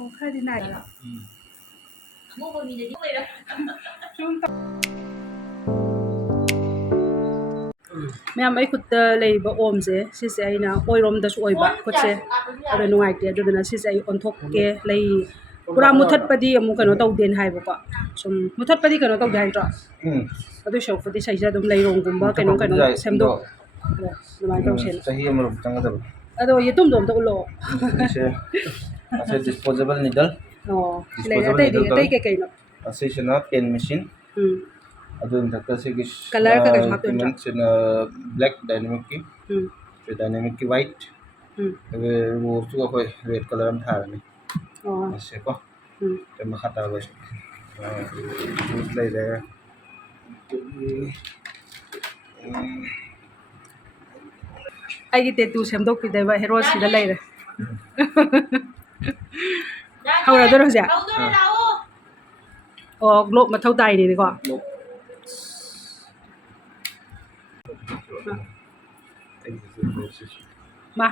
खरदी नाय मैम आई खुद लेब ओम से सिसे आइना ओइरोम दसु ओइबा खुदसे अदो नुंगाइते अदुदना सिसे आई ओंथोके लई पूरा मुथतपदी अमु कनो तौदेन हाइबको सुम मुथतपदी कनो तौदे हाइद्रो अदु शौफदी सैजा दुम लैरोंगुम्बा कनो कनो सेमदो नमाय तौसेन सही अमर चंगदब अदो ये तुम तो उलो से डिस्पोजेबल निडल लेना तै के कइनो असेसना पेन मशीन अदुन तक से कि कलर का हातो ब्लैक डायनामिक की वाइट वो तो कोई रेड कलर में था नहीं ऐसे को तो मैं खाता बस यूज ले जाएगा आइगी टेटू सेमदोक पिदेबा हेरो सिदा लैरे हौरा दरो जा ओ ग्लोब मथौ ताइनी को मा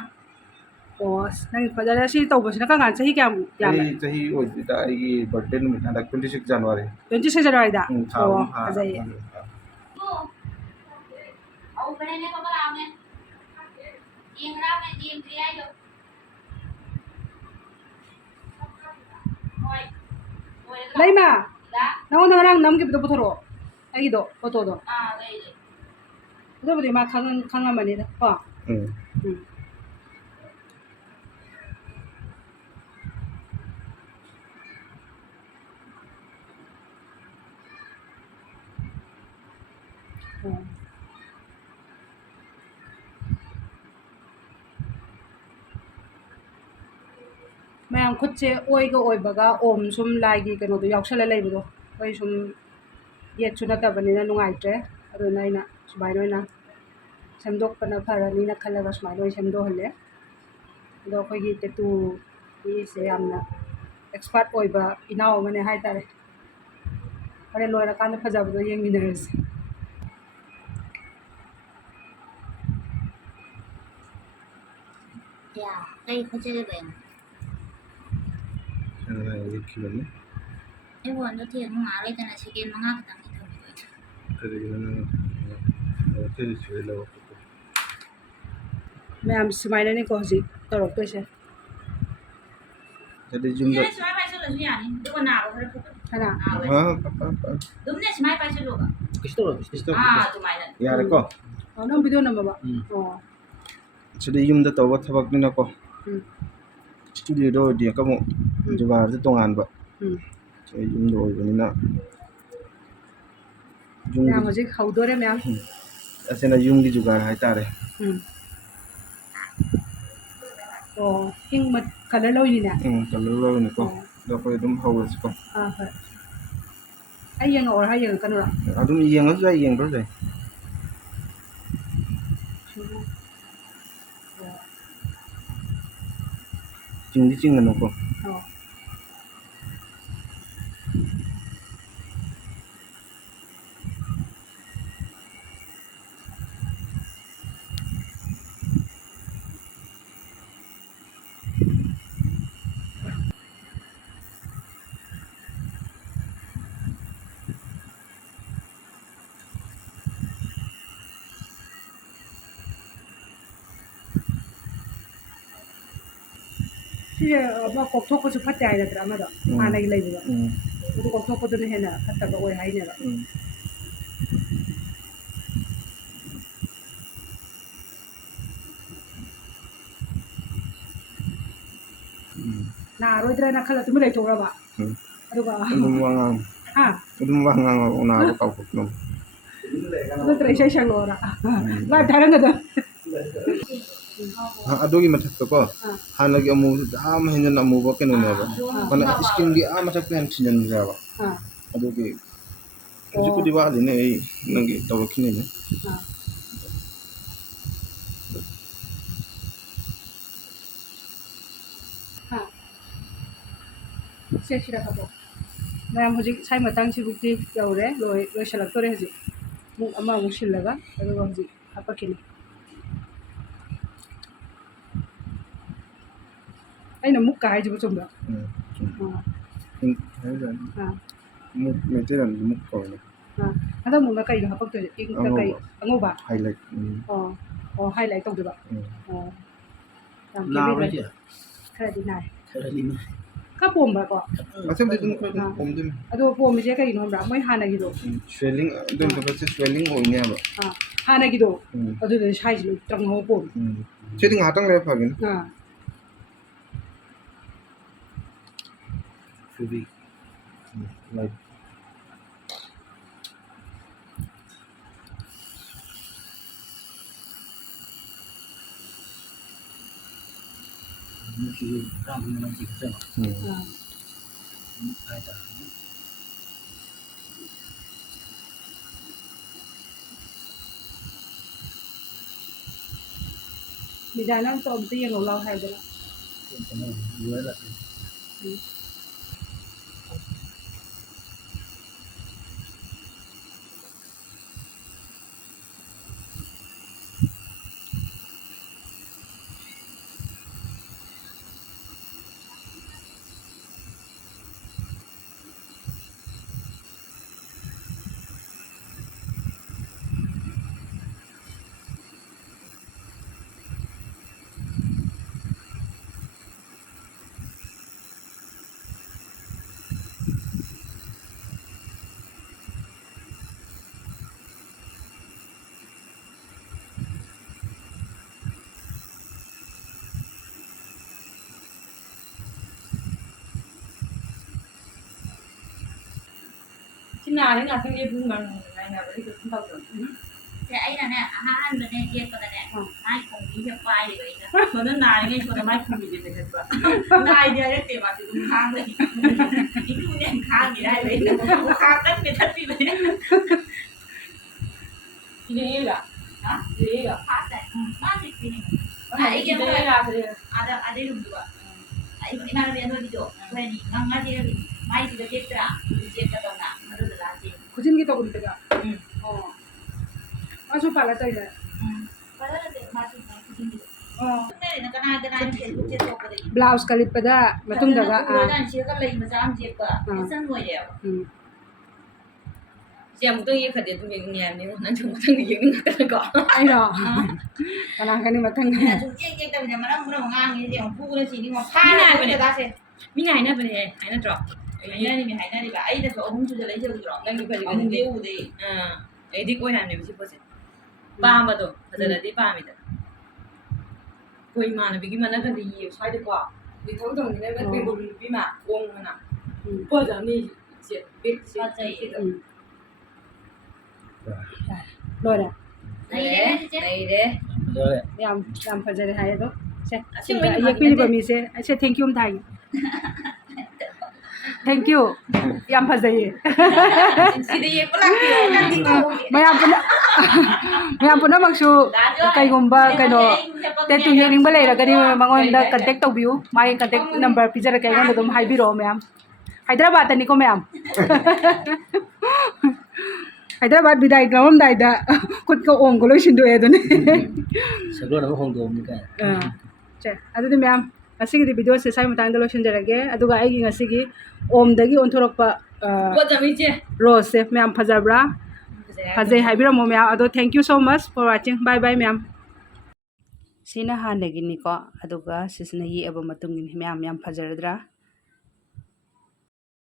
ओस नंग फजरा सी तौबसिना कांगान सही क्या याम सही ओइदा आइगी बर्थडे नुमित हंदा 26 जनवरी 26 जनवरी दा ओ Ajay Laima, nang nang nam gitu puthoro, lagi do, foto do. Itu berarti mak kangen mana dah, apa? Ma'am खुद से ओइबगा ओम सुम लाइगी कनो दो यावसला लेबदो ओइ सुम येट सुना तबनिना नुंगाइत्रे अदुना इना सुबाइनो इना सेमदोकपना फरनिना खलगा सुबाइनो सेमदो हले दो खोगी टेटू से यामना एक्सपर्ट ओइबा इनाव मने हाय तारे अरे लोरा कान फजाबदो येंगिनरस या कई खचले बे किलोने ए वो नो थे नु आरे तना सेकेंड मंगा खतम नहीं थो मैम सुमाइना ने को हजी तोरक पेसे jadi jumlah सिमाई पाइसो लजु यानी दुको ना हो रे हना दुमने सिमाई पाइसो लोगा kisto तुमाइना ya reko num video number O jadi jumlah tawa thabak ni nako studio do dia kamu jugar tu tongan ba jadi jumlah ini na ma'am हजी खाउदोरे ma'am asena jum di jugar hai tare ओ हिंग मत colour लोई ना kalau lo ni ko do ko dum hawas ko hi ai yang और हाय yang कनो adum iyang aja iyang bro dai jing di jing no ko 시 뭐 꼭톡고 좀 파티 아이다 드라마도 하나 일레이브가 또 꼭톡고도 해나 갔다가 오이 하이네라 나 로이드라나 칼라 좀 레이 줘라 봐 아두가 dum wangang ona ko ka ko no 너 트레이셔 샤로라 나 다른 거다 adogi mathak to ko hanagi amu am henjan amu ba kenu ne ba mana skin gi am mathak pen chinjan ja ba adogi ji ko diwa ne ei nangi taw khine ne सेसिरा खाबो ma'am हजी साइ Matang सिबुक्ति you're लोय सलक्तोरे हजी मु अमा मु सिलगा अदो हजी हापकिनि ꯑꯩꯅ ꯃꯨꯛꯀ ꯍꯥꯏꯁꯤꯕꯨ ꯆꯨꯝꯕ꯭ꯔꯥ ꯃꯨꯛ ꯃꯩꯇꯩꯂꯣꯟ ꯃꯨꯛ ꯀꯧꯏ ꯍꯟꯗꯛ ꯃꯨꯛꯅ ꯀꯩꯅꯣ ꯍꯥꯄꯛꯇꯣꯏꯁꯦ ꯏꯪꯀ ꯀꯩ ꯑꯉꯧꯕ highlight ꯑꯣ ꯍꯥꯏꯂꯥꯏꯠ ꯇꯧꯗꯣꯏꯕ ꯑꯣ ꯌꯥꯝ ꯅꯥꯕꯩꯁꯦ ꯈꯔꯗꯤ ꯅꯥꯏ ꯈꯔꯗꯤ ꯈꯔ ꯄꯣꯝꯕ꯭ꯔꯥꯀꯣ ꯑꯁꯦꯡꯕꯗꯤ ꯑꯗꯨꯝ ꯈꯔ ꯄꯣꯝꯗꯣꯏꯅꯤ ꯑꯗꯣ ꯄꯣꯝꯃꯤꯁꯦ ꯀꯩꯒꯤꯅꯣ ꯈꯪꯕ꯭ꯔꯥ ꯃꯣꯏ ꯍꯥꯟꯅꯒꯤꯗꯣ swelling ꯑꯗꯨꯝ ꯊꯕꯛꯁꯦ swelling ꯑꯣꯏꯅꯦꯕ ꯍꯥꯟꯅꯒꯤꯗꯣ ꯑꯗꯨꯗꯗꯤ ꯁꯥꯏꯖ ꯂꯣꯏ ꯇ꯭ꯔꯪꯍꯧ ꯄꯣꯝꯃꯤ ꯁꯤꯗꯤ ꯉꯥꯏꯍꯥꯛꯇꯪ ꯂꯩꯔ ꯐꯒꯅꯤ ꯁꯨꯕꯤ ꯂꯥꯏꯠ ꯗꯤꯖꯥꯏꯟ ꯑꯝꯇ ꯌꯦꯡꯉꯣ ꯂꯥꯎ ꯍꯥꯏꯕꯗ 나는 같은 게 무슨 말을 하는 거야? 내가 이거 쓴다고 그러지. ꯑꯩꯅꯅꯦ ꯑꯍꯥꯟꯕꯅꯦ ꯌꯦꯛꯄꯗꯅꯦ ꯃꯥꯏ ꯈꯣꯡꯕꯤꯁꯦ ꯄꯥꯏꯔꯤꯕ ꯑꯩꯅ 저는 나에게 저는 말 품이지 되겠어. 나 아이디어 때 맞지 좀 강해. 이쁘네 강이라 이거 강간 게 잡히네 이게 얘가. 얘가. 파스 파스 피는 이게 뭐야? 그래. ada dua ina lebih anu gitu ini ngaji mai sudah cekra kata nak ada lagi kucing kita pun tega. masuk pala tayo. pada masuk kucing gitu ini kena cek pada blouse kalipada matung daga dan siapa lagi macam siapa sen boleh siapa tuh yang kerja tuh yang ni mana cuma tuh yang ni kata kau ayo kanang kani matang ya cek kita punya mana ngang ini yang pukul sini mau mana bener sih mina ini apa nih ini drop ini nih bah ini tuh orang sudah lagi drop lagi kerja orang dia udah ini kau yang ni mesti pasti paham betul betul tadi paham itu kau mana bikin mana kan dia saya tu kau di tahu tahu ni kan people lebih mah uang mana kau jangan ni siap big siap itu loh này đấy yam fajare hai do se ye pili ba mi se thank you thai thank you yam fajaye sini yang pelan dia mayam puna maksu kai gomba kaino tetu hearing ba leira gani mangon da contact to view my contact number pijara kai gon dum haibiro mayam hyderabad ni ko mayam Hyderabad bidai gawam dai da kut ko om ko loi sindu e done Sebelum nama Hong Kong ni kan. che adu di ma'am asigi di video se sai matang da loi sinjarage aduga ai gi ngasigi om dagi onthorokpa kau jangan je rose se ma'am phajabra phajai haibira mo ma'am ado thank you so much for watching bye bye ma'am sina hanagi ni ko aduga sisna yi aba matungin ma'am ma'am phajaradra